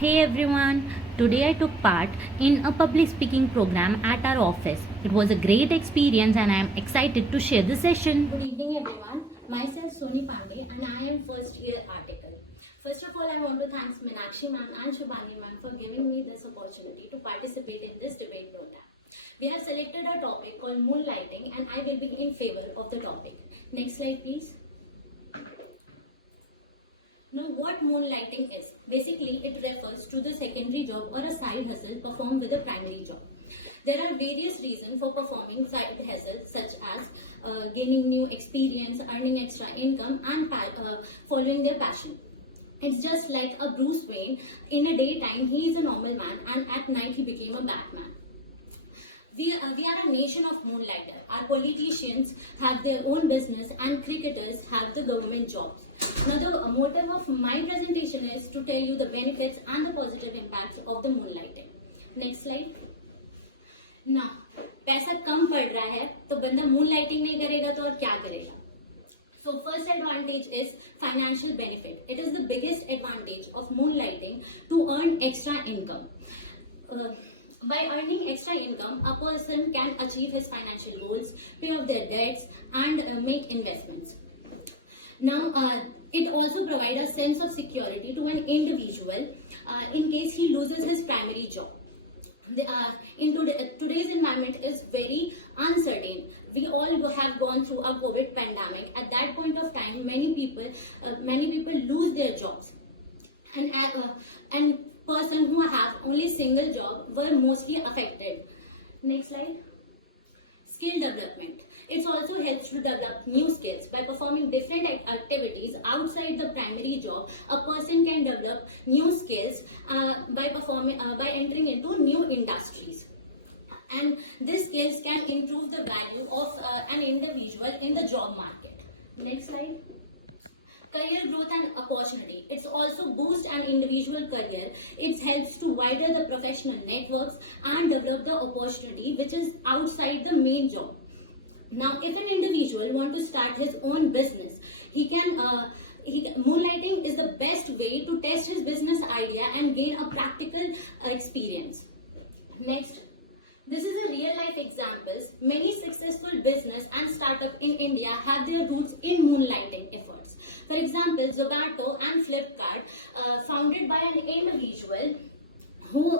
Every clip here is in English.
Hey everyone, today I took part in a public speaking program at our office. It was a great experience and I am excited to share the session. Good evening everyone. Myself Soni Pandey and I am first year article. First of all, I want to thank Meenakshi ma'am and Shubhani ma'am for giving me this opportunity to participate in this debate program. We have selected a topic called moonlighting and I will be in favor of the topic. Next slide please. Now what moonlighting is? Basically it refers to the secondary job or a side hustle performed with a primary job. There are various reasons for performing side hustles such as gaining new experience, earning extra income and following their passion. It's just like a Bruce Wayne. In a daytime he is a normal man and at night he became a Batman. We are a nation of moonlighters. Our politicians have their own business and cricketers have the government jobs. Now the motive of my presentation is to tell you the benefits and the positive impacts of the moonlighting. Next slide. Now, पैसा कम पड़ रहा है तो बंदा moonlighting नहीं करेगा तो और क्या करेगा? So first advantage is financial benefit. It is the biggest advantage of moonlighting to earn extra income. By earning extra income, a person can achieve his financial goals, pay off their debts, and make investments. Now, it also provides a sense of security to an individual in case he loses his primary job. Today's environment is very uncertain. We all have gone through a COVID pandemic. At that point of time, many people lose their jobs, and person who have only single job were mostly affected. Next slide. Skill development. It also helps to develop new skills. By performing different activities outside the primary job, a person can develop new skills by entering into new industries. And these skills can improve the value of an individual in the job market. Next slide. Career growth and opportunity. It's also boosts an individual career. It helps to widen the professional networks and develop the opportunity which is outside the main job. Now, if an individual wants to start his own business, moonlighting is the best way to test his business idea and gain a practical experience. Next. This is a real life examples. Many successful business and startup in India have their roots in moonlighting efforts. For example, Zomato and Flipkart, founded by an individual who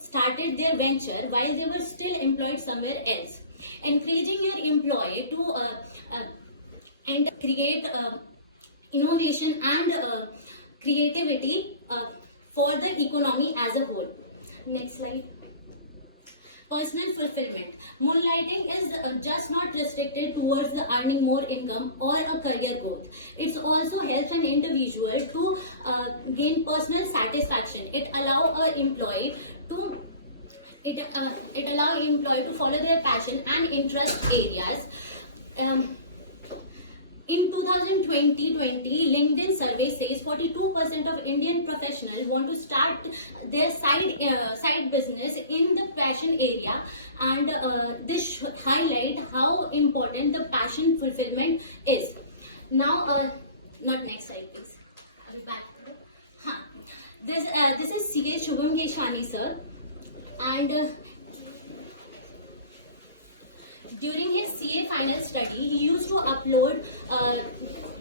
started their venture while they were still employed somewhere else. Encouraging your employee to and create innovation and creativity for the economy as a whole. Next slide. Personal fulfillment. Moonlighting is just not restricted towards the earning more income or a career growth. It also helps an individual to gain personal satisfaction. It allows an employee to follow their passion and interest areas. In 2020, LinkedIn survey says 42% of Indian professionals want to start their side business in the passion area, and this should highlight how important the passion fulfillment is. Now, not next slide, please. I'll be back. This is CA Shubham Geshwani sir, and during his CA final study, he used to upload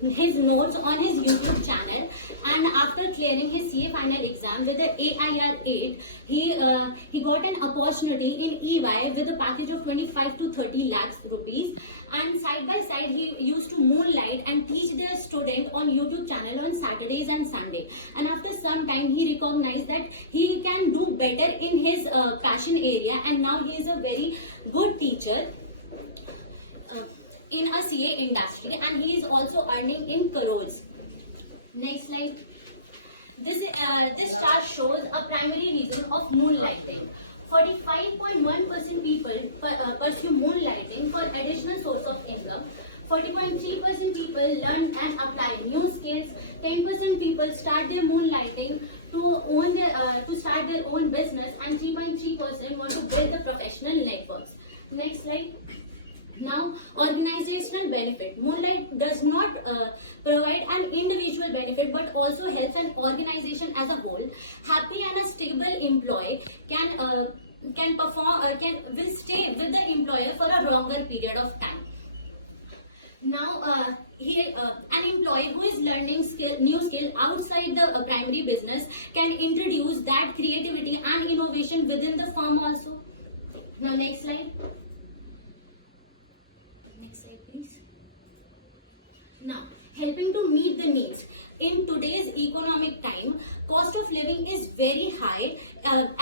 his notes on his YouTube channel, and after clearing his CA final exam with the AIR 8, he got an opportunity in EY with a package of 25 to 30 lakhs rupees, and side by side he used to moonlight and teach the student on YouTube channel on Saturdays and Sunday. And after some time he recognized that he can do better in his passion area, and now he is a very good teacher in a CA industry, and he is also earning in crores. Next slide. This chart shows a primary reason of moonlighting. 45.1% people pursue moonlighting for additional source of income. 40.3% people learn and apply new skills. 10% people start their moonlighting to start their own business, and 3.3% want to build the professional networks. Next slide. Now, organizational benefit. Moonlight does not provide an individual benefit but also helps an organization as a whole. employee can will stay with the employer for a longer period of time. Now, here an employee who is learning new skill outside the primary business can introduce that creativity and innovation within the firm also. Now, next slide. Next slide, please. Now, helping to meet the needs. In today's economic time, cost of living is very high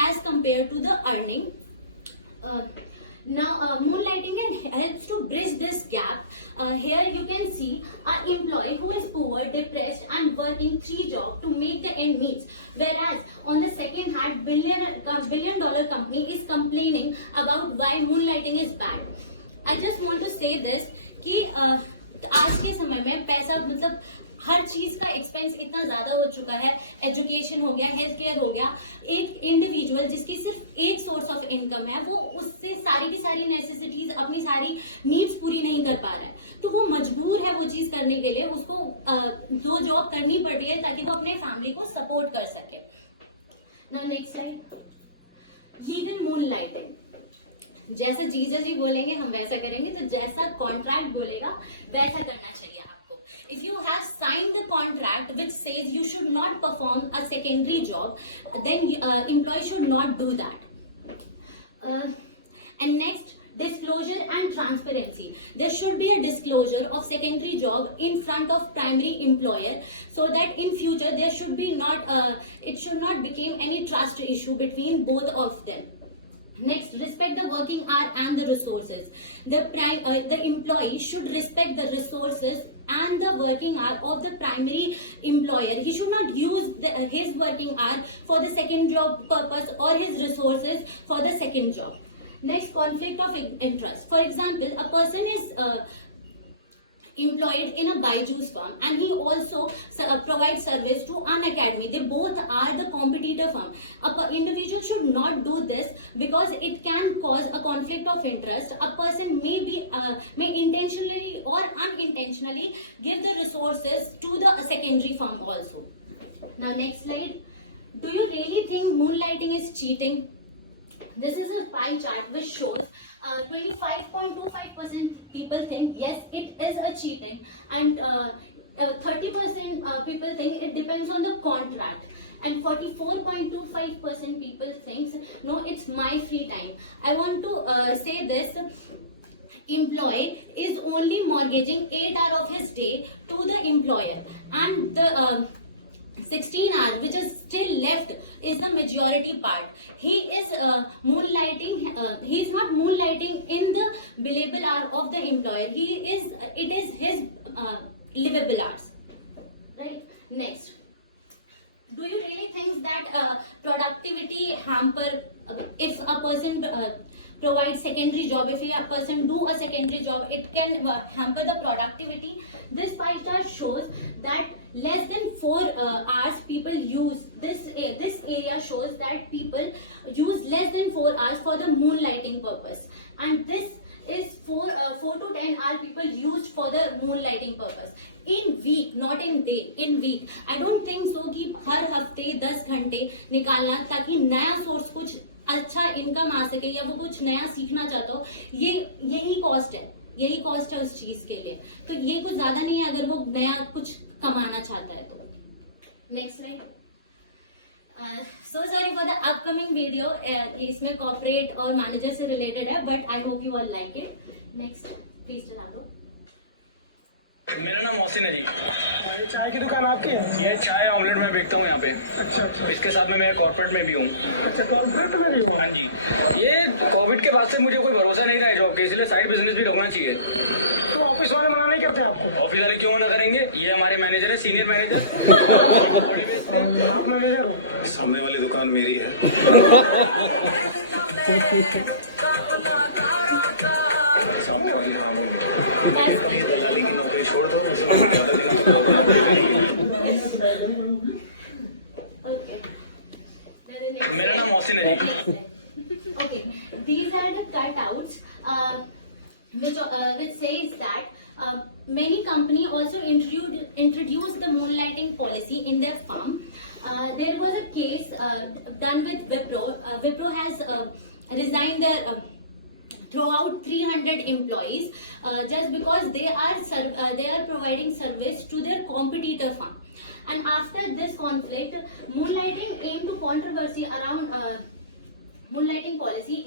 as compared to the earning. Now, moonlighting helps to bridge this gap. Here you can see an employee who is poor, depressed and working 3 jobs to make the end meets. Whereas on the second hand, billion-dollar company is complaining about why moonlighting is bad. I just want to say this कि आज के समय में पैसा मतलब हर चीज का expense इतना ज्यादा हो चुका है. एजुकेशन हो गया, हेल्थ केयर हो गया. एक इंडिविजुअल जिसकी सिर्फ एक सोर्स ऑफ इनकम है, वो उससे सारी की सारी नेसेसिटीज, अपनी सारी नीड्स पूरी नहीं कर पा रहा है. तो वो मजबूर है वो चीज करने के लिए, उसको दो जॉब करनी पड़ रही है ताकि वो अपने फैमिली को सपोर्ट कर सके. Now next slide. Legal moonlighting. जैसे जीजा जी बोलेंगे हम वैसा करेंगे, तो जैसा कॉन्ट्रैक्ट बोलेगा वैसा करना चाहिए आपको. If you have signed the contract which says you should not perform a secondary job, then employee should not do that. And next, disclosure and transparency. There should be a disclosure of secondary job in front of primary employer, so that in future there should be it should not become any trust issue between both of them. Next, respect the working hour and the resources. The employee should respect the resources and the working hour of the primary employer. He should not use his working hour for the second job purpose or his resources for the second job. Next, conflict of interest. For example, a person is employed in a Byju's firm and he also provides service to an academy. They both are the competitor firm. An individual should not do this because it can cause a conflict of interest. A person may intentionally or unintentionally give the resources to the secondary firm also. Now next slide. Do you really think moonlighting is cheating? This is a pie chart which shows 25.25% people think yes, it is a cheating, and 30% people think it depends on the contract, and 44.25% people thinks no, it's my free time. I want to say this. Employee is only mortgaging 8 hours of his day to the employer, and the 16 hours which is still left is the majority part. He is moonlighting. He is not moonlighting in the billable hour of the employer. It is his livable hours. Right. Next. Do you really think that productivity hamper if a person provides secondary job? If a person do a secondary job, it can hamper the productivity. This pie chart shows that less than 4 hours people use this area shows that people use less than 4 hours for the moonlighting purpose, and this is 4 to 10 hours people used for the moonlighting purpose in week, not in day, in week. I don't think so कि हर हफ्ते 10 घंटे निकालना ताकि नया source कुछ अच्छा income आ सके या वो कुछ नया सीखना चाहता हो, यही कॉस्ट है. यही कॉस्ट है उस चीज के लिए. तो ये कुछ ज्यादा नहीं है अगर वो नया कुछ कमाना चाहता है तो. Next slide. So sorry for the upcoming video. इसमें कॉर्पोरेट और मैनेजर से रिलेटेड है, but I hope you all like it. Next please चला दो. मेरा नाम मोहसिन है जी. चाय की दुकान आपकी है? ये चाय ऑमलेट मैं बेचता हूँ यहाँ पे. अच्छा अच्छा. इसके साथ में मैं कॉर्पोरेट में भी हूँ. अच्छा, कॉर्पोरेट में भी हूँ. हाँ जी. ये कोविड के बाद से मुझे कोई भरोसा नहीं रहा जॉब के, इसलिए साइड बिजनेस भी रखना चाहिए. तो ऑफिस वाले मना नहीं करते आपको? ऑफिस वाले क्यों मना करेंगे? ये हमारे मैनेजर है, सीनियर मैनेजर. आप मैनेजर हो? सामने वाली दुकान मेरी है. सामने वाली दलाली की नौकरी छोड़ दो. मेरा नाम मोहसिन है जी. Okay, these are the cutouts which says that many company also introduced introduce the moonlighting policy in their firm. There was a case done with Wipro. Wipro has resigned their throughout 300 employees just because they are providing service to their competitor firm. And after this conflict, moonlighting policy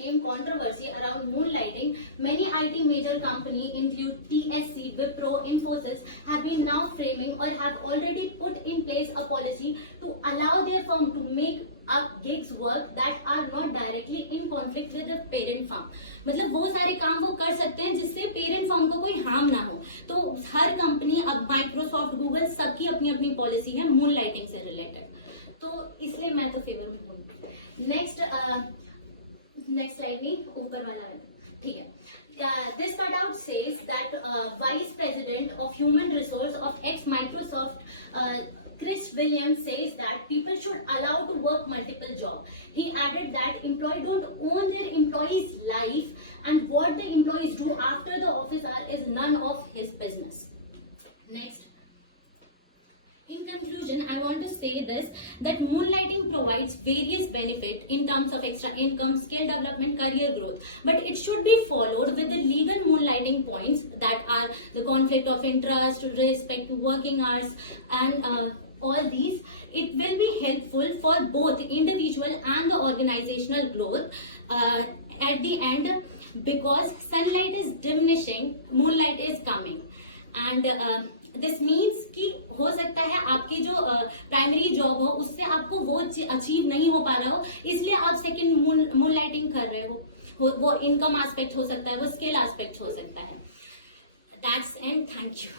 aimed controversy around moonlighting. Many IT major companies, include PSP, Wipro, Infosys, have been now framing or have already put in place a policy to allow their firm to make up gigs work that are not directly in conflict with the parent firm. मतलब वो सारे काम वो कर सकते हैं जिससे parent firm को कोई हार्म ना हो. तो हर कंपनी, अब माइक्रोसॉफ्ट, गूगल, सबकी अपनी अपनी पॉलिसी है मून लाइटिंग से रिलेटेड. तो इसलिए मैं तो फेवर में हूँ. नेक्स्ट स्लाइड में ऊपर वाला है, ठीक है. This cutout says that Vice President of Human Resource of ex-Microsoft, Chris Williams, says that people should allow to work multiple jobs. He added that employees don't own their employees' life, and what the employees do after the office hour is none of his business. Next. In conclusion, I want to say this, that moonlighting provides various benefits in terms of extra income, skill development, career growth. But it should be followed with the legal moonlighting points that are the conflict of interest, respect to working hours, and all these. It will be helpful for both individual and the organizational growth at the end, because sunlight is diminishing, moonlight is coming. And this means कि हो सकता है आपकी जो primary job हो उससे आपको वो अचीव नहीं हो पा रहा हो, इसलिए आप सेकंड मून लाइटिंग कर रहे हो. वो इनकम एस्पेक्ट हो सकता है, वो स्किल एस्पेक्ट हो सकता है. That's and thank you.